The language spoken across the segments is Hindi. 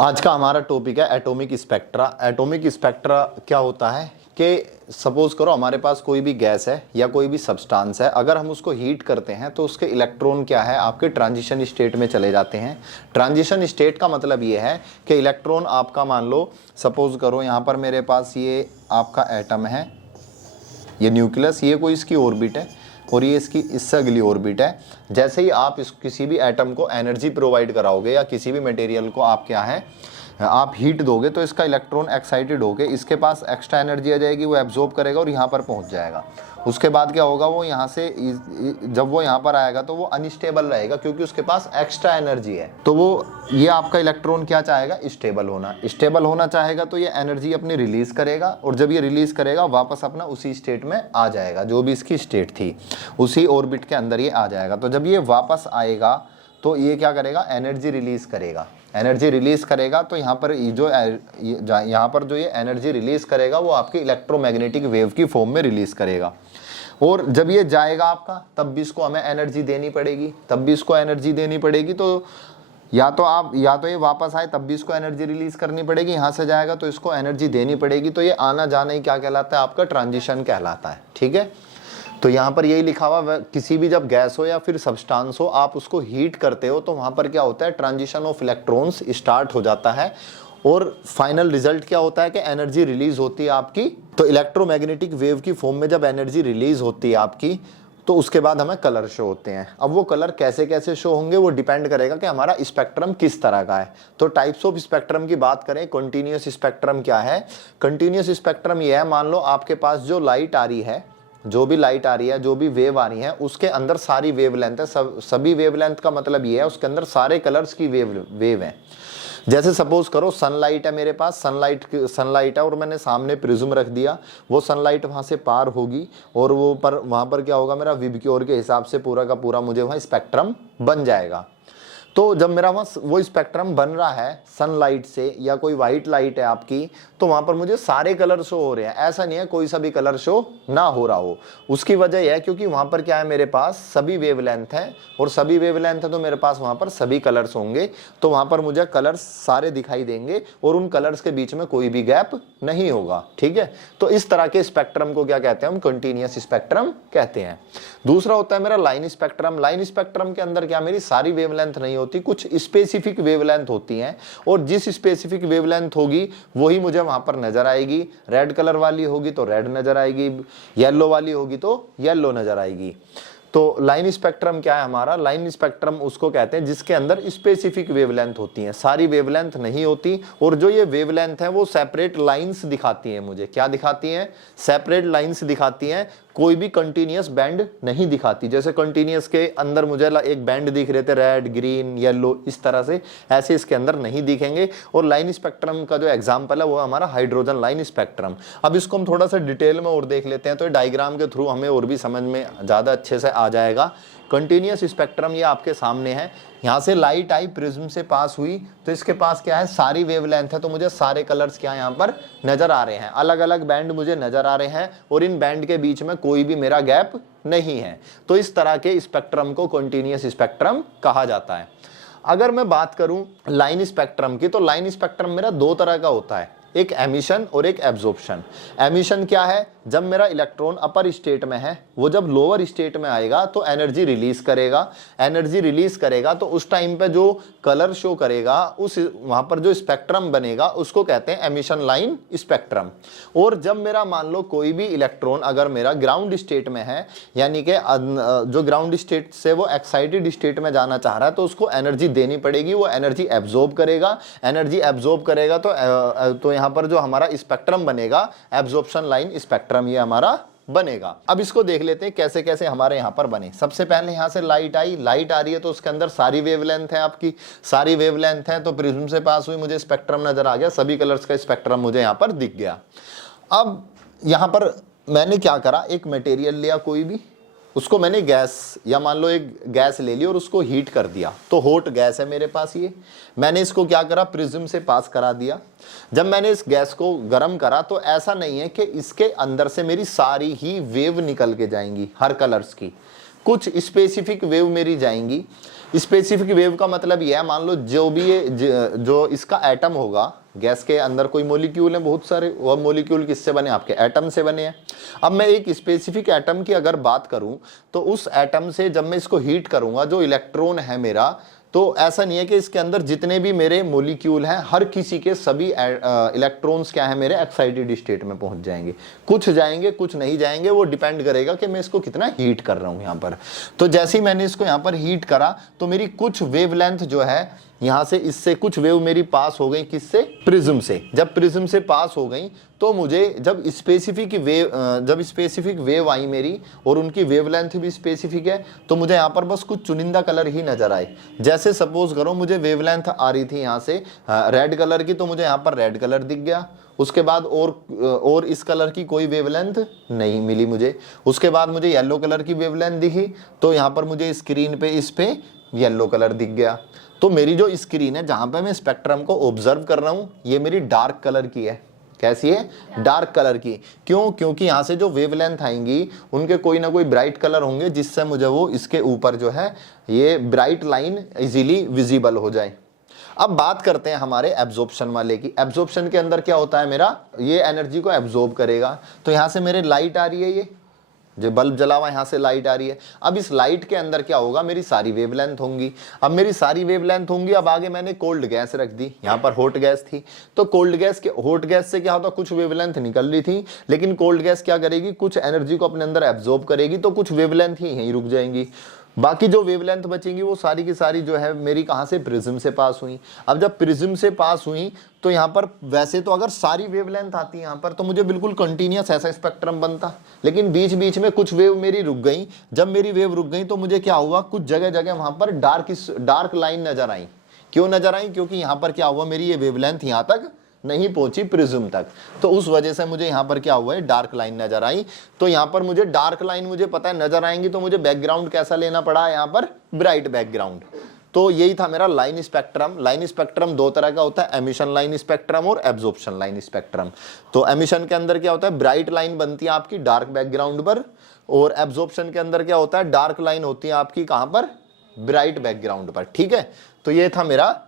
आज का हमारा टॉपिक है एटॉमिक स्पेक्ट्रा। एटॉमिक स्पेक्ट्रा क्या होता है कि सपोज करो हमारे पास कोई भी गैस है या कोई भी सब्सटेंस है, अगर हम उसको हीट करते हैं तो उसके इलेक्ट्रॉन क्या है, आपके ट्रांजिशन स्टेट में चले जाते हैं। ट्रांजिशन स्टेट का मतलब ये है कि इलेक्ट्रॉन आपका, मान लो सपोज करो यहाँ पर मेरे पास ये आपका एटम है, ये न्यूक्लियस, ये कोई इसकी ऑर्बिट है और ये इसकी इससे अगली ऑर्बिट है। जैसे ही आप इस किसी भी एटम को एनर्जी प्रोवाइड कराओगे या किसी भी मटेरियल को आप क्या है आप हीट दोगे, तो इसका इलेक्ट्रॉन एक्साइटेड होके इसके पास एक्स्ट्रा एनर्जी आ जाएगी, वो एब्जॉर्ब करेगा और यहाँ पर पहुँच जाएगा। उसके बाद क्या होगा, वो यहाँ से जब वो यहाँ पर आएगा तो वो अनस्टेबल रहेगा क्योंकि उसके पास एक्स्ट्रा एनर्जी है। तो वो ये आपका इलेक्ट्रॉन क्या चाहेगा, स्टेबल होना। स्टेबल होना चाहेगा तो ये एनर्जी अपनी रिलीज करेगा और जब ये रिलीज करेगा वापस अपना उसी स्टेट में आ जाएगा, जो भी इसकी स्टेट थी उसी ऑर्बिट के अंदर ये आ जाएगा। तो जब ये वापस आएगा तो ये क्या करेगा, एनर्जी रिलीज करेगा। एनर्जी रिलीज करेगा तो यहाँ पर जो ये एनर्जी रिलीज करेगा वो आपकी इलेक्ट्रोमैग्नेटिक वेव की फॉर्म में रिलीज करेगा। और जब ये जाएगा आपका, तब भी इसको हमें एनर्जी देनी पड़ेगी, तो या तो ये वापस आए तब भी इसको एनर्जी रिलीज करनी पड़ेगी, यहाँ से जाएगा तो इसको एनर्जी देनी पड़ेगी। तो ये आना जाना ही क्या कहलाता है, आपका ट्रांजिशन कहलाता है। ठीक है, तो यहाँ पर यही लिखा हुआ, किसी भी जब गैस हो या फिर सब्सटेंस हो, आप उसको हीट करते हो तो वहाँ पर क्या होता है, ट्रांजिशन ऑफ इलेक्ट्रॉन्स स्टार्ट हो जाता है और फाइनल रिजल्ट क्या होता है कि एनर्जी रिलीज होती है आपकी। तो इलेक्ट्रोमैग्नेटिक वेव की फॉर्म में जब एनर्जी रिलीज होती है आपकी, तो उसके बाद हमें कलर शो होते हैं। अब वो कलर कैसे कैसे शो होंगे वो डिपेंड करेगा कि हमारा स्पेक्ट्रम किस तरह का है। तो टाइप्स ऑफ स्पेक्ट्रम की बात करें, कंटीन्यूअस स्पेक्ट्रम क्या है। कंटीन्यूअस स्पेक्ट्रम ये है, मान लो आपके पास जो लाइट आ रही है, जो भी वेव आ रही है, उसके अंदर सारी वेवलेंथ है। सभी वेवलेंथ का मतलब ये है उसके अंदर सारे कलर्स की वेव है। जैसे सपोज करो सनलाइट है मेरे पास, सनलाइट है और मैंने सामने प्रिज्म रख दिया, वो सनलाइट वहां से पार होगी और वहां पर क्या होगा, मेरा विबग्योर के हिसाब से पूरा का पूरा मुझे वहां स्पेक्ट्रम बन जाएगा। तो जब मेरा वहाँ वो स्पेक्ट्रम बन रहा है सनलाइट से या कोई वाइट लाइट है आपकी, तो वहाँ पर मुझे सारे कलर शो हो रहे हैं। ऐसा नहीं है कोई सा भी कलर शो ना हो रहा हो। उसकी वजह यह है क्योंकि वहाँ पर क्या है, मेरे पास सभी वेवलेंथ है और सभी वेवलेंथ है तो मेरे पास वहाँ पर सभी कलर्स होंगे। तो वहाँ पर मुझे कलर्स सारे दिखाई देंगे और उन कलर्स के बीच में कोई भी गैप नहीं होगा। ठीक है, तो इस तरह के स्पेक्ट्रम को क्या कहते हैं, हम कंटीन्यूअस स्पेक्ट्रम कहते हैं। दूसरा होता है मेरा लाइन स्पेक्ट्रम। लाइन स्पेक्ट्रम के अंदर क्या, मेरी सारी वेवलेंथ नहीं होती, कुछ स्पेसिफिक वेवलेंथ होती हैं और जिस स्पेसिफिक वेवलेंथ होगी वही मुझे वहां पर नजर आएगी। रेड कलर वाली होगी तो रेड नजर आएगी, येलो वाली होगी तो येलो नजर आएगी। तो लाइन स्पेक्ट्रम क्या है हमारा, लाइन स्पेक्ट्रम उसको कहते हैं जिसके अंदर स्पेसिफिक वेवलेंथ होती हैं, सारी वेवलेंथ नहीं होती। और जो ये वेवलेंथ है वो सेपरेट लाइंस दिखाती हैं मुझे। क्या दिखाती हैं, सेपरेट लाइंस दिखाती हैं, कोई भी कंटीन्यूअस बैंड नहीं दिखाती। जैसे कंटीन्यूअस के अंदर मुझे एक बैंड दिख रहे थे, रेड ग्रीन येलो, इस तरह से ऐसे इसके अंदर नहीं दिखेंगे। और लाइन स्पेक्ट्रम का जो एग्जांपल है वो हमारा हाइड्रोजन लाइन स्पेक्ट्रम। अब इसको हम थोड़ा सा डिटेल में और देख लेते हैं तो डायग्राम के थ्रू हमें और भी समझ में ज़्यादा अच्छे से आ जाएगा। कंटीन्यूअस स्पेक्ट्रम ये आपके सामने है, यहाँ से लाइट आई प्रिज्म से पास हुई तो इसके पास क्या है, सारी वेवलेंथ है, तो मुझे सारे कलर्स क्या यहाँ पर नजर आ रहे हैं, अलग अलग बैंड मुझे नजर आ रहे हैं और इन बैंड के बीच में कोई भी मेरा गैप नहीं है। तो इस तरह के स्पेक्ट्रम को कंटीन्यूअस स्पेक्ट्रम कहा जाता है। अगर मैं बात करूं लाइन स्पेक्ट्रम की, तो लाइन स्पेक्ट्रम मेरा दो तरह का होता है, एक एमिशन और एक एब्जॉर्प्शन। एमिशन क्या है, जब मेरा इलेक्ट्रॉन अपर स्टेट में है, वो जब लोअर स्टेट में आएगा तो एनर्जी रिलीज करेगा तो उस टाइम पे जो कलर शो करेगा, उस वहां पर जो स्पेक्ट्रम बनेगा उसको कहते हैं एमिशन लाइन स्पेक्ट्रम। और जब मेरा मान लो कोई भी इलेक्ट्रॉन अगर मेरा ग्राउंड स्टेट में है, यानी कि जो ग्राउंड स्टेट से वो एक्साइटेड स्टेट में जाना चाह रहा है, तो उसको एनर्जी देनी पड़ेगी, वो एनर्जी एब्जॉर्ब करेगा तो यहाँ पर जो हमारा स्पेक्ट्रम बनेगा एब्जॉर्प्शन लाइन स्पेक्ट्रम, ये हमारा बनेगा। अब इसको देख लेते हैं कैसे कैसे हमारे यहाँ पर बने। सबसे पहले यहाँ से लाइट आ रही है तो उसके अंदर सारी वेवलेंथ है, आपकी सारी वेवलेंथ है, तो प्रिज्म से पास हुई, मुझे स्पेक्ट्रम नजर आ गया, सभी कलर्स का स्पेक्ट्रम मुझे यहाँ पर दिख गया। अब यहाँ पर मैंने क्या करा, एक मटेरियल लिया कोई भी, उसको मैंने गैस या मान लो एक गैस ले ली और उसको हीट कर दिया। तो हॉट गैस है मेरे पास ये, मैंने इसको क्या करा, प्रिज्म से पास करा दिया। जब मैंने इस गैस को गर्म करा तो ऐसा नहीं है कि इसके अंदर से मेरी सारी ही वेव निकल के जाएंगी हर कलर्स की, कुछ स्पेसिफिक वेव मेरी जाएंगी। स्पेसिफिक वेव का मतलब ये है, मान लो जो भी ये जो इसका एटम होगा, गैस के अंदर कोई मॉलिक्यूल है बहुत सारे, वह मॉलिक्यूल किससे बने, आपके एटम से बने हैं। अब मैं एक स्पेसिफिक एटम की अगर बात करूं तो उस एटम से जब मैं इसको हीट करूंगा, जो इलेक्ट्रॉन है मेरा, तो ऐसा नहीं है कि इसके अंदर जितने भी मेरे मॉलिक्यूल हैं हर किसी के सभी इलेक्ट्रॉन्स क्या है मेरे एक्साइटेड स्टेट में पहुंच जाएंगे। कुछ जाएंगे कुछ नहीं जाएंगे, वो डिपेंड करेगा कि मैं इसको कितना हीट कर रहा हूं यहाँ पर। तो जैसे ही मैंने इसको यहाँ पर हीट करा तो मेरी कुछ वेवलेंथ जो है यहाँ से, इससे कुछ वेव मेरी पास हो गई, किससे, प्रिज्म से। जब प्रिज्म से पास हो गई तो मुझे जब स्पेसिफिक वेव आई मेरी और उनकी वेवलेंथ भी स्पेसिफिक है, तो मुझे यहाँ पर बस कुछ चुनिंदा कलर ही नजर आए। जैसे सपोज करो मुझे वेवलेंथ आ रही थी यहाँ से रेड कलर की, तो मुझे यहाँ पर रेड कलर दिख गया। उसके बाद और इस कलर की कोई वेवलेंथ नहीं मिली मुझे। उसके बाद मुझे येलो कलर की वेवलेंथ दिखी, तो यहाँ पर मुझे स्क्रीन पे इस पे येलो कलर दिख गया। तो मेरी जो स्क्रीन है जहां पे मैं स्पेक्ट्रम को ऑब्जर्व कर रहा हूं, ये मेरी डार्क कलर की है। कैसी है, डार्क कलर की। क्यों, क्योंकि यहां से जो वेवलेंथ आएंगी उनके कोई ना कोई ब्राइट कलर होंगे, जिससे मुझे वो इसके ऊपर जो है ये ब्राइट लाइन इजीली विजिबल हो जाए। अब बात करते हैं हमारे एब्जॉर्प्शन वाले की। एब्जॉर्प्शन के अंदर क्या होता है, मेरा ये एनर्जी को एब्जॉर्ब करेगा। तो यहां से मेरे लाइट आ रही है, ये जो बल्ब जला हुआ यहाँ से लाइट आ रही है। अब इस लाइट के अंदर क्या होगा, मेरी सारी वेवलेंथ होंगी। अब मेरी सारी वेवलेंथ होंगी, अब आगे मैंने कोल्ड गैस रख दी, यहाँ पर हॉट गैस थी। तो हॉट गैस से क्या होता, कुछ वेवलेंथ निकल रही थी, लेकिन कोल्ड गैस क्या करेगी, कुछ एनर्जी को अपने अंदर एब्जॉर्ब करेगी, तो कुछ वेवलेंथ ही यहीं रुक जाएंगी। बाकी जो वेवलेंथ बचेंगी वो सारी की सारी जो है मेरी कहां से, प्रिज्म से पास हुई। अब जब प्रिज्म से पास हुई तो यहाँ पर वैसे तो अगर सारी वेवलेंथ आती है यहाँ पर तो मुझे बिल्कुल कंटिन्यूअस ऐसा स्पेक्ट्रम बनता, लेकिन बीच बीच में कुछ वेव मेरी रुक गई। जब मेरी वेव रुक गई तो मुझे क्या हुआ, कुछ जगह जगह वहां पर डार्क लाइन नजर आई। क्यों नजर आई, क्योंकि यहाँ पर क्या हुआ, मेरी ये वेवलेंथ यहाँ तक नहीं पहुंची प्रिज्म तक, तो उस वजह से मुझे यहां पर क्या हुआ है, डार्क लाइन नजर आई। तो यहां पर मुझे डार्क लाइन मुझे पता है नजर आएंगी, तो मुझे बैकग्राउंड कैसा लेना पड़ा, यहां पर ब्राइट बैकग्राउंड। तो यही था मेरा लाइन स्पेक्ट्रम। लाइन स्पेक्ट्रम दो तरह का होता है, एमिशन लाइन स्पेक्ट्रम और एब्जॉर्प्शन लाइन स्पेक्ट्रम। तो एमिशन के अंदर क्या होता है, ब्राइट लाइन बनती है आपकी डार्क बैकग्राउंड पर, और एब्जॉर्प्शन के अंदर क्या होता है, डार्क लाइन होती है आपकी कहां पर, ब्राइट बैकग्राउंड पर। ठीक है, तो ये था मेरा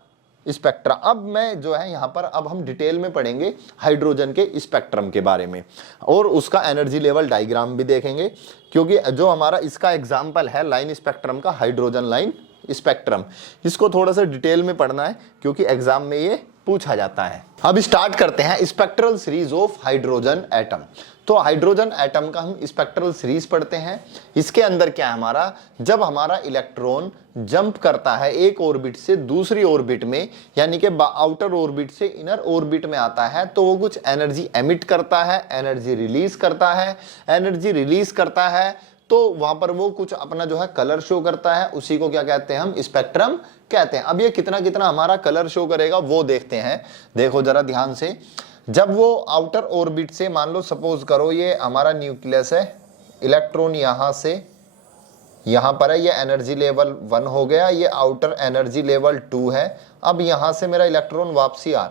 स्पेक्ट्रा। अब मैं जो है यहाँ पर, अब हम डिटेल में पढ़ेंगे हाइड्रोजन के स्पेक्ट्रम के बारे में, और उसका एनर्जी लेवल डायग्राम भी देखेंगे, क्योंकि जो हमारा इसका एग्जाम्पल है लाइन स्पेक्ट्रम का, हाइड्रोजन लाइन स्पेक्ट्रम, इसको थोड़ा सा डिटेल में पढ़ना है क्योंकि एग्जाम में ये पूछा जाता है। अब स्टार्ट करते हैं spectral series of hydrogen atom. तो हाइड्रोजन एटम का हम स्पेक्ट्रल सीरीज पढ़ते हैं। इसके अंदर क्या है हमारा, जब हमारा इलेक्ट्रॉन जंप करता है एक ऑर्बिट से दूसरी ऑर्बिट में, यानी कि आउटर ऑर्बिट से इनर ऑर्बिट में आता है, तो वो कुछ एनर्जी एमिट करता है, एनर्जी रिलीज करता है। एनर्जी रिलीज करता है तो वहां पर वो कुछ अपना जो है कलर शो करता है, उसी को क्या कहते हैं हम, स्पेक्ट्रम कहते हैं। अब ये कितना कितना हमारा कलर शो करेगा वो देखते हैं। देखो जरा ध्यान से, जब वो आउटर ऑर्बिट से, मान लो सपोज करो ये हमारा न्यूक्लियस है, इलेक्ट्रॉन यहां से यहां पर है, ये एनर्जी लेवल 1 हो गया, ये आउटर एनर्जी लेवल 2 है। अब यहां से मेरा इलेक्ट्रॉन वापसी आ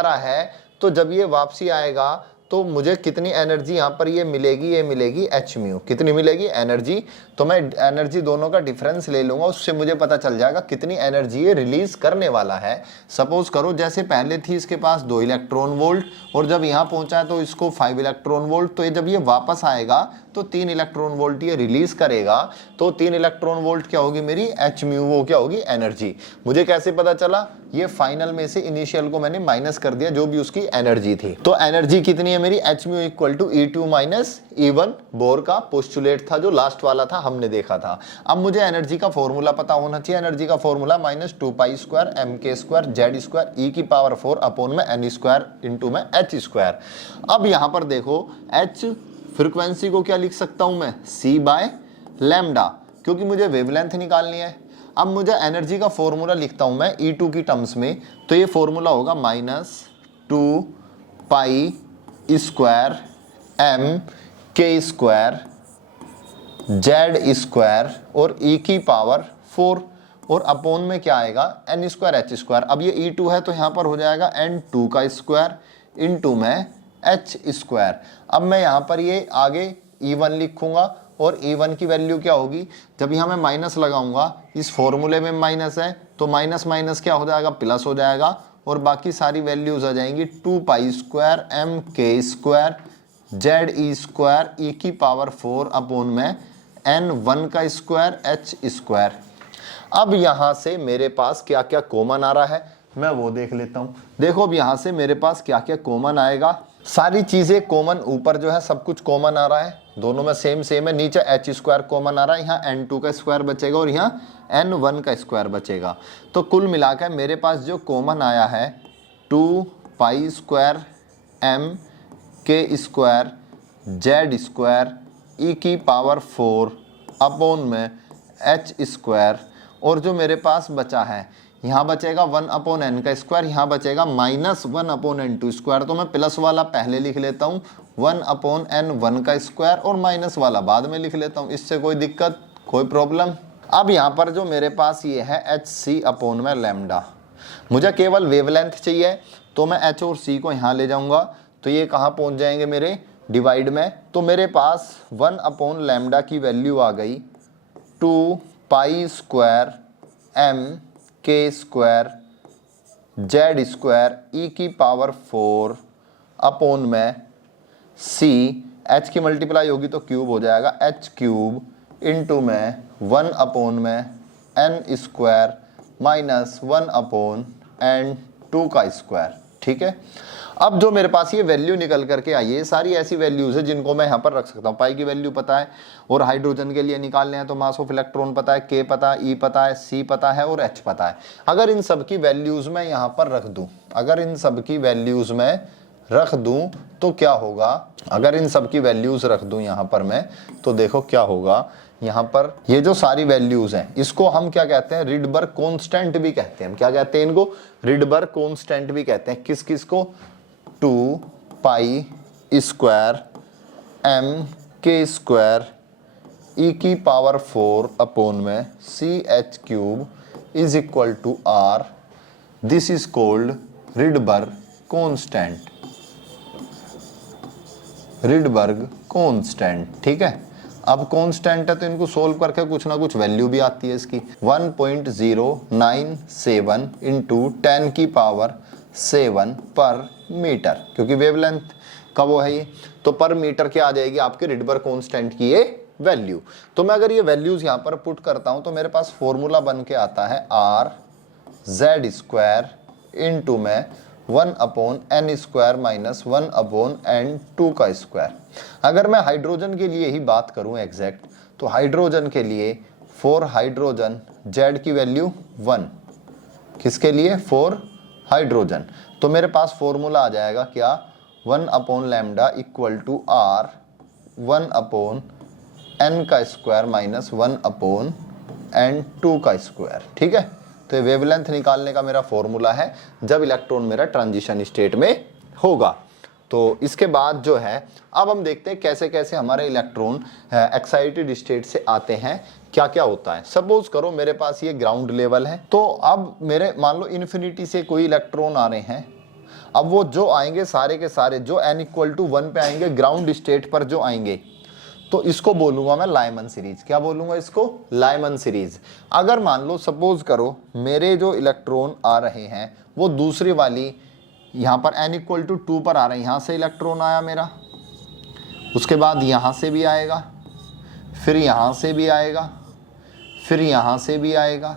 रहा है, तो जब ये वापसी आएगा तो मुझे कितनी एनर्जी यहाँ पर ये मिलेगी एच म्यू। कितनी मिलेगी एनर्जी, तो मैं एनर्जी दोनों का डिफरेंस ले लूंगा, उससे मुझे पता चल जाएगा कितनी एनर्जी ये रिलीज करने वाला है। सपोज करो जैसे पहले थी इसके पास 2 इलेक्ट्रॉन वोल्ट, और जब यहाँ पहुंचा है तो इसको 5 इलेक्ट्रॉन वोल्ट, तो ये जब ये वापस आएगा तो 3 इलेक्ट्रॉन वोल्ट ये रिलीज करेगा। तो 3 इलेक्ट्रॉन वोल्ट क्या होगी मेरी, एच म्यू, वो क्या होगी एनर्जी। मुझे कैसे पता चला, ये फाइनल में से इनिशियल को मैंने माइनस कर दिया जो भी उसकी एनर्जी थी। तो एनर्जी कितनी है मेरी, H mu equal to E2 minus E1, Bohr का पोस्टुलेट था जो लास्ट वाला था, हमने देखा था। अब मुझे एनर्जी का फॉर्मूला पता होना चाहिए। एनर्जी का formula -2π² mk² z² e⁴ upon में n² इंटू में h²। अब यहां पर देखो h फ्रीक्वेंसी को क्या लिख सकता हूं मैं, c/λ, क्योंकि मुझे वेवलेंथ निकालनी है। अब मुझे एनर्जी का फॉर्मूला लिखता हूं मैं E2 की टर्म्स में, तो ये फॉर्मूला होगा -2π² mk² z² और e⁴ और अपॉन में क्या आएगा n² h²। अब ये E2 है तो यहां पर हो जाएगा n2 का स्क्वायर इंटू में h²। अब मैं यहां पर ये आगे E1 लिखूंगा और E1 की वैल्यू क्या होगी, जब यहाँ मैं माइनस लगाऊंगा, इस फॉर्मूले में माइनस है तो माइनस माइनस क्या हो जाएगा, प्लस हो जाएगा, और बाकी सारी वैल्यूज आ जाएंगी 2 पाई स्क्वायर एम के square Z E square e की पावर 4 अपॉन में n1 का स्क्वायर h स्क्वायर। अब यहां से मेरे पास क्या क्या कॉमन आ रहा है मैं वो देख लेता हूं। देखो अब यहां से मेरे पास क्या क्या कॉमन आएगा, सारी चीजें कॉमन, ऊपर जो है सब कुछ कॉमन आ रहा है, दोनों में सेम सेम है, नीचे h स्क्वायर कॉमन आ रहा है, यहाँ n2 का स्क्वायर बचेगा और यहाँ n1 का स्क्वायर बचेगा। तो कुल मिलाकर मेरे पास जो कॉमन आया है 2 पाई स्क्वायर m के स्क्वायर जेड स्क्वायर ई की पावर 4 अपॉन में h स्क्वायर, और जो मेरे पास बचा है यहाँ बचेगा 1 अपॉन एन का स्क्वायर, यहाँ बचेगा minus 1 upon n two square. तो मैं प्लस वाला पहले लिख लेता हूँ 1 अपॉन एन 1 का स्क्वायर और माइनस वाला बाद में लिख लेता हूँ, इससे कोई दिक्कत कोई प्रॉब्लम। अब यहाँ पर जो मेरे पास ये है एच सी अपॉन में लैम्डा, मुझे केवल वेवलेंथ चाहिए तो मैं एच और सी को यहाँ ले जाऊँगा, तो ये कहाँ पहुँच जाएंगे मेरे डिवाइड में, तो मेरे पास 1 अपॉन लैम्डा की वैल्यू आ गई 2 पाई स्क्वायर एम के स्क्वायर जेड स्क्वायर ई की पावर 4 अपॉन में सी, एच की मल्टीप्लाई होगी तो क्यूब हो जाएगा एच क्यूब इंटू में 1 अपॉन में n square minus 1 upon N 2 का स्क्वायर। ठीक है, अब जो मेरे पास ये वैल्यू निकल करके आई है, सारी ऐसी वैल्यूज है जिनको मैं यहाँ पर रख सकता हूँ। पाई की वैल्यू पता है, और हाइड्रोजन के लिए निकालने हैं तो मास ऑफ इलेक्ट्रॉन पता है, के पता है, ई पता है, सी पता है और एच पता है। अगर इन सब की वैल्यूज मैं यहाँ पर रख दूँ, अगर इन सब की वैल्यूज में रख दूँ तो क्या होगा, अगर इन सब की वैल्यूज रख दूँ यहाँ पर मैं, तो देखो क्या होगा, यहाँ पर ये जो सारी वैल्यूज हैं इसको हम क्या कहते हैं, रिडबर्ग कांस्टेंट भी कहते हैं। हम क्या कहते हैं इनको, रिडबर्ग कांस्टेंट भी कहते हैं। किस किस को, 2 पाई स्क्वायर एम के स्क्वायर ई की पावर 4 अपॉन में c h cube is equal to R, this is called Rydberg constant, Rydberg constant. ठीक है, अब कांस्टेंट है तो इनको सोल्व करके कुछ ना कुछ वैल्यू भी आती है इसकी, 1.097 इंटू 10 की पावर 7 पर मीटर, क्योंकि वेवलेंथ का वो है ये, तो पर मीटर क्या आ जाएगी आपके रिडबर्ग कांस्टेंट की ये वैल्यू। तो मैं अगर ये वैल्यूज यहाँ पर पुट करता हूँ तो मेरे पास फॉर्मूला बन के आता है आर जेड स्क्वायर इंटू में 1 upon N square minus 1 upon N 2 का स्क्वायर। अगर मैं हाइड्रोजन के लिए ही बात करूं एग्जैक्ट, तो हाइड्रोजन के लिए फॉर हाइड्रोजन जेड की वैल्यू 1, किसके लिए, फॉर हाइड्रोजन, तो मेरे पास फॉर्मूला आ जाएगा क्या, 1 upon lambda equal to R 1 upon n का स्क्वायर माइनस 1 अपॉन एन 2 का स्क्वायर। ठीक है, तो ये वेवलेंथ निकालने का मेरा फॉर्मूला है जब इलेक्ट्रॉन मेरा ट्रांजिशन स्टेट में होगा। तो इसके बाद जो है अब हम देखते हैं कैसे कैसे हमारे इलेक्ट्रॉन एक्साइटेड स्टेट से आते हैं, क्या क्या होता है। सपोज करो मेरे पास ये ग्राउंड लेवल है, तो अब मेरे मान लो इन्फिनिटी से कोई इलेक्ट्रॉन आ रहे हैं, अब वो जो आएंगे सारे के सारे जो n इक्वल टू 1 पे आएंगे, ग्राउंड स्टेट पर जो आएंगे, तो इसको बोलूंगा मैं लाइमन सीरीज। क्या बोलूंगा इसको, लाइमन सीरीज। अगर मान लो सपोज करो मेरे जो इलेक्ट्रॉन आ रहे हैं वो दूसरी वाली यहाँ पर n इक्वल टू 2 पर आ रहे हैं, यहाँ से इलेक्ट्रॉन आया मेरा, उसके बाद यहाँ से भी आएगा, फिर यहाँ से भी आएगा, फिर यहाँ से भी आएगा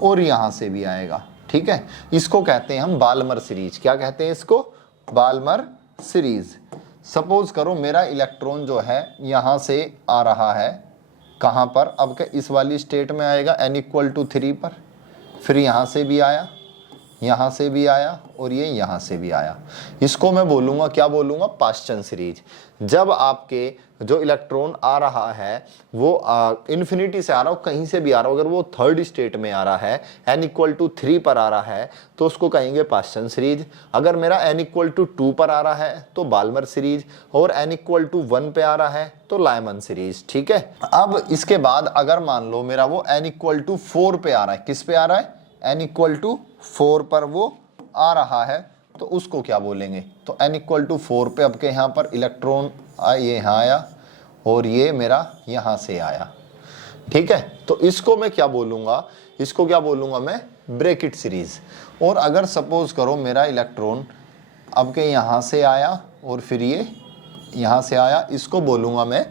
और यहाँ से भी आएगा। ठीक है, इसको कहते हैं हम बाल्मर सीरीज। क्या कहते हैं इसको, बाल्मर सीरीज। सपोज करो मेरा इलेक्ट्रॉन जो है यहाँ से आ रहा है, कहाँ पर, अब के इस वाली स्टेट में आएगा n इक्वल टू 3 पर, फिर यहाँ से भी आया, यहाँ से भी आया और ये यहाँ से भी आया। इसको मैं बोलूँगा, क्या बोलूँगा, पाश्चन सीरीज। जब आपके जो इलेक्ट्रॉन आ रहा है वो इन्फिनिटी से आ रहा हो, कहीं से भी आ रहा हो, अगर वो थर्ड स्टेट में आ रहा है, n इक्वल टू 3 पर आ रहा है, तो उसको कहेंगे पाश्चन सीरीज। अगर मेरा n इक्वल टू 2 पर आ रहा है तो बाल्मर सीरीज, और n इक्वल टू 1 पे आ रहा है तो लाइमन सीरीज। ठीक है, अब इसके बाद अगर मान लो मेरा वो n इक्वल टू 4 पे आ रहा है, किस पे आ रहा है, n इक्वल टू 4 पर वो आ रहा है, तो उसको क्या बोलेंगे, तो n इक्वल टू 4 पे अब के यहाँ पर इलेक्ट्रॉन ये यहाँ आया और ये मेरा यहां से आया, ठीक है। तो इसको मैं क्या बोलूंगा, इसको क्या बोलूंगा मैं, ब्रैकेट सीरीज। और अगर सपोज करो मेरा इलेक्ट्रॉन अब के यहां से आया और फिर ये यहां से आया, इसको बोलूंगा मैं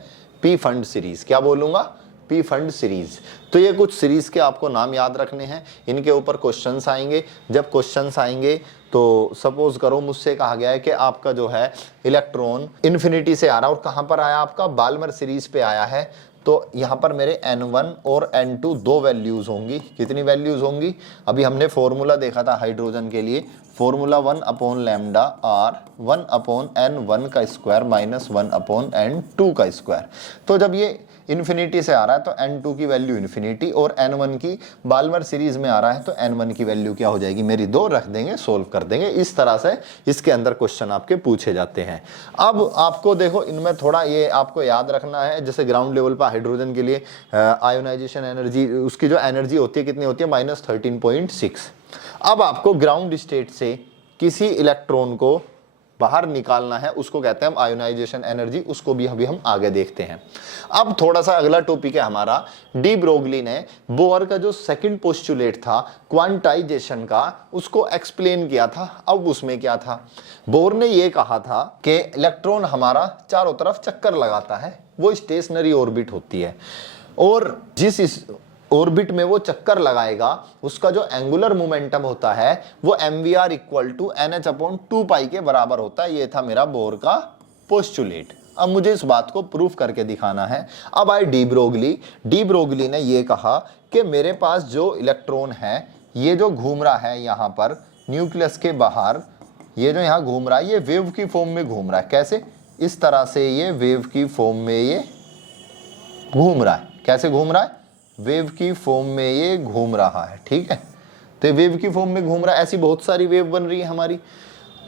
पी फंड सीरीज। क्या बोलूंगा, पी फंड सीरीज। तो ये कुछ सीरीज के आपको नाम याद रखने हैं, इनके ऊपर क्वेश्चंस आएंगे। जब क्वेश्चंस आएंगे तो सपोज करो मुझसे कहा गया है कि आपका जो है इलेक्ट्रॉन इन्फिनिटी से आ रहा है और कहां पर आया, आपका बाल्मर सीरीज पे आया है। तो यहाँ पर मेरे N1 और N2 दो वैल्यूज होंगी। कितनी वैल्यूज होंगी, अभी हमने फॉर्मूला देखा था हाइड्रोजन के लिए, फॉर्मूला 1/λ r 1/N1 का स्क्वायर माइनस 1/N2 का स्क्वायर। तो जब ये इन्फिनिटी से आ रहा है तो N2 की वैल्यू इन्फिनिटी और N1 की बाल्मर सीरीज में आ रहा है तो N1 की वैल्यू क्या हो जाएगी मेरी 2, रख देंगे, सोल्व कर देंगे। इस तरह से इसके अंदर क्वेश्चन आपके पूछे जाते हैं। अब आपको देखो इनमें थोड़ा ये आपको याद रखना है, जैसे ग्राउंड लेवल पर हाइड्रोजन के लिए आयोनाइजेशन एनर्जी, उसकी जो एनर्जी होती है कितनी होती है, -13.6। अब आपको ग्राउंड स्टेट से किसी इलेक्ट्रॉन को बाहर निकालना है, उसको कहते हैं हम आयोनाइजेशन एनर्जी, उसको भी अभी हम आगे देखते हैं। अब थोड़ा सा अगला टॉपिक है हमारा, डी ब्रोगली ने बोर का जो सेकंड पोस्टुलेट था क्वांटाइजेशन का, उसको एक्सप्लेन किया था। अब उसमें क्या था, बोर ने ये कहा था कि इलेक्ट्रॉन हमारा चारों तरफ चक्कर लगाता है, वो स्टेशनरी ऑर्बिट होती है, और जिस ऑर्बिट में वो चक्कर लगाएगा उसका जो एंगुलर मोमेंटम होता है वो mvr = nh/2π के बराबर होता है। ये था मेरा बोर का पोस्टुलेट। अब मुझे इस बात को प्रूफ करके दिखाना है। अब आए डी ब्रोगली ने ये कहा कि मेरे पास जो इलेक्ट्रॉन है ये जो घूम रहा है यहाँ पर न्यूक्लियस के बाहर, ये जो यहाँ घूम रहा है ये वेव की फॉर्म में घूम रहा है। कैसे, इस तरह से ये वेव की फॉर्म में ये घूम रहा है। कैसे घूम रहा है, वेव की फॉर्म में ये घूम रहा है, ठीक है। तो ये वेव की फॉर्म में घूम रहा है, ऐसी बहुत सारी वेव बन रही है हमारी।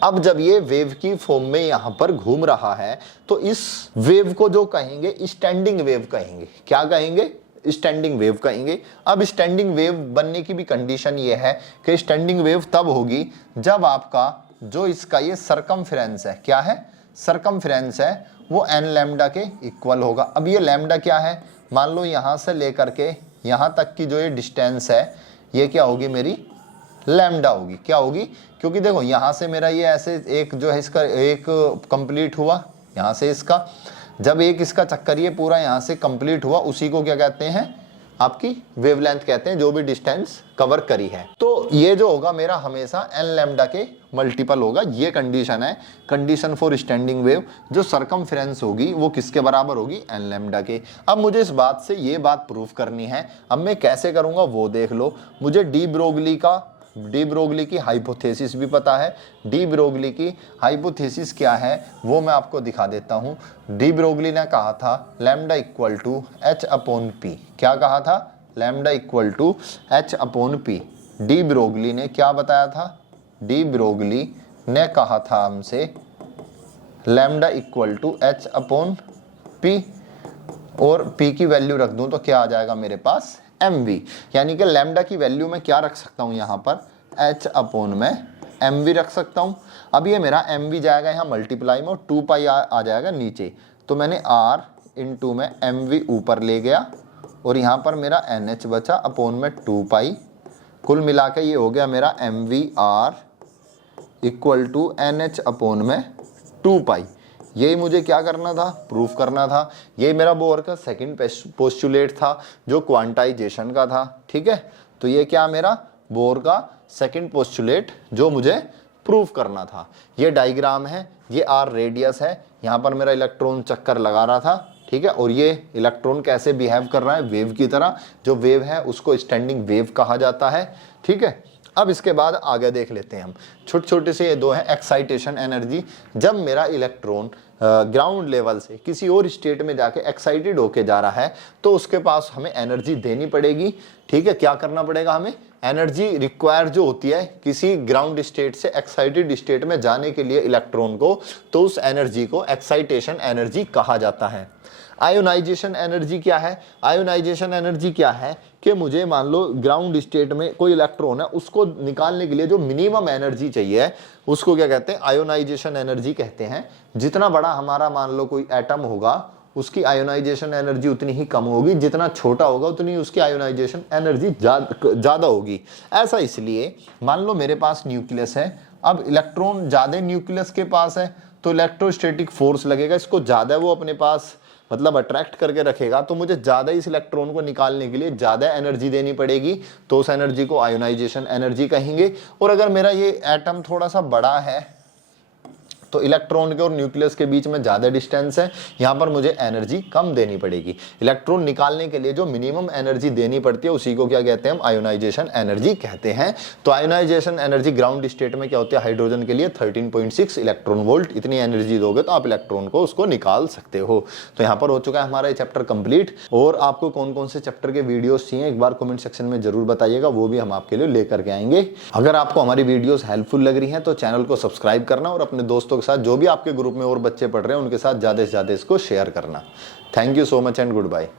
अब जब ये वेव की फॉर्म में यहां पर घूम रहा है तो इस वेव को जो कहेंगे स्टैंडिंग वेव कहेंगे। क्या कहेंगे, स्टैंडिंग वेव कहेंगे। अब स्टैंडिंग वेव बनने की भी कंडीशन ये है कि स्टैंडिंग वेव तब होगी जब आपका जो इसका ये सरकमफ्रेंस है, क्या है, सरकमफ्रेंस है, वो n λ के इक्वल होगा। अब ये लैम्डा क्या है, मान लो यहां से लेकर के यहां तक की जो ये डिस्टेंस है ये क्या होगी मेरी लैम्डा होगी। क्या होगी, क्योंकि देखो यहां से मेरा ये ऐसे एक जो है इसका एक कंप्लीट हुआ, यहां से इसका जब एक इसका चक्कर ये पूरा यहां से कंप्लीट हुआ, उसी को क्या कहते हैं, आपकी वेवलेंथ कहते हैं, जो भी डिस्टेंस कवर करी है। तो ये जो होगा मेरा हमेशा n लैम्डा के मल्टीपल होगा। ये कंडीशन है, कंडीशन फॉर स्टैंडिंग वेव। जो सरकमफ्रेंस होगी वो किसके बराबर होगी, n लैम्डा के। अब मुझे इस बात से ये बात प्रूफ करनी है। अब मैं कैसे करूंगा वो देख लो। मुझे डी ब्रोगली की हाइपोथेसिस भी पता है। डी ब्रोगली की हाइपोथेसिस क्या है वो मैं आपको दिखा देता हूं। डी ब्रोगली ने कहा था लैम्डा = h/p। क्या कहा था, लैम्डा = h/p। डी ब्रोगली ने क्या बताया था, डी ब्रोगली ने कहा था हमसे लैम्डा = h/p और p की वैल्यू रख दूं तो क्या आ जाएगा मेरे पास, mv। यानी कि लैम्डा की वैल्यू में क्या रख सकता हूं यहाँ पर, h/, में mv रख सकता हूं। अब ये मेरा mv जाएगा यहाँ मल्टीप्लाई में और 2π आ जाएगा नीचे। तो मैंने r × में mv ऊपर ले गया और यहाँ पर मेरा nh बचा अपॉन में 2π। कुल मिला के ये हो गया मेरा mvr = nh/, में 2π। यही मुझे क्या करना था, प्रूफ करना था। यही मेरा बोर का सेकंड पोस्टुलेट था जो क्वांटाइजेशन का था, ठीक है। तो ये क्या मेरा बोर का सेकंड पोस्टुलेट जो मुझे प्रूफ करना था। ये डायग्राम है, ये r रेडियस है, यहाँ पर मेरा इलेक्ट्रॉन चक्कर लगा रहा था, ठीक है। और ये इलेक्ट्रॉन कैसे बिहेव कर रहा है, वेव की तरह। जो वेव है उसको स्टैंडिंग वेव कहा जाता है, ठीक है। अब इसके बाद आगे देख लेते हैं हम। छोटे छोटे से ये दो हैं, एक्साइटेशन एनर्जी। जब मेरा इलेक्ट्रॉन ग्राउंड लेवल से किसी और स्टेट में जाके एक्साइटेड होके जा रहा है तो उसके पास हमें एनर्जी देनी पड़ेगी, ठीक है। क्या करना पड़ेगा हमें, एनर्जी रिक्वायर जो होती है किसी ग्राउंड स्टेट से एक्साइटेड स्टेट में जाने के लिए इलेक्ट्रॉन को, तो उस एनर्जी को एक्साइटेशन एनर्जी कहा जाता है। आयोनाइजेशन एनर्जी क्या है, आयोनाइजेशन एनर्जी क्या है कि मुझे मान लो ग्राउंड स्टेट में कोई इलेक्ट्रॉन है, उसको निकालने के लिए जो मिनिमम एनर्जी चाहिए उसको क्या कहते हैं, आयोनाइजेशन एनर्जी कहते हैं। जितना बड़ा हमारा मान लो कोई एटम होगा उसकी आयोनाइजेशन एनर्जी उतनी ही कम होगी, जितना छोटा होगा उतनी उसकी आयोनाइजेशन एनर्जी ज़्यादा होगी। ऐसा इसलिए, मान लो मेरे पास न्यूक्लियस है, अब इलेक्ट्रॉन ज़्यादा न्यूक्लियस के पास है तो इलेक्ट्रोस्टैटिक फोर्स लगेगा, इसको ज़्यादा वो अपने पास मतलब अट्रैक्ट करके रखेगा, तो मुझे ज़्यादा इस इलेक्ट्रॉन को निकालने के लिए ज़्यादा एनर्जी देनी पड़ेगी, तो उस एनर्जी को आयोनाइजेशन एनर्जी कहेंगे। और अगर मेरा ये एटम थोड़ा सा बड़ा है तो इलेक्ट्रॉन के और न्यूक्लियस के बीच में ज़्यादा डिस्टेंस है, यहाँ पर मुझे एनर्जी कम देनी पड़ेगी। इलेक्ट्रॉन निकालने के लिए जो मिनिमम एनर्जी देनी पड़ती है उसी को क्या कहते हैं हम, आयोनाइजेशन एनर्जी कहते हैं। तो आयोनाइजेशन एनर्जी ग्राउंड स्टेट में क्या होती है, हाइड्रोजन के लिए 13.6 इलेक्ट्रॉन वोल्ट, इतनी एनर्जी दोगे तो आप इलेक्ट्रॉन को उसको निकाल सकते हो। तो यहाँ पर हो चुका है हमारा ये चैप्टर कंप्लीट। और आपको कौन कौन से चैप्टर के वीडियोस चाहिए एक बार कमेंट सेक्शन में जरूर बताइएगा, वो भी हम आपके लिए लेकर के आएंगे। अगर आपको हमारी वीडियोस हेल्पफुल लग रही हैं तो चैनल को सब्सक्राइब करना और अपने दोस्तों साथ, जो भी आपके ग्रुप में और बच्चे पढ़ रहे हैं उनके साथ ज़्यादा से ज़्यादा इसको शेयर करना। Thank you so much and good bye.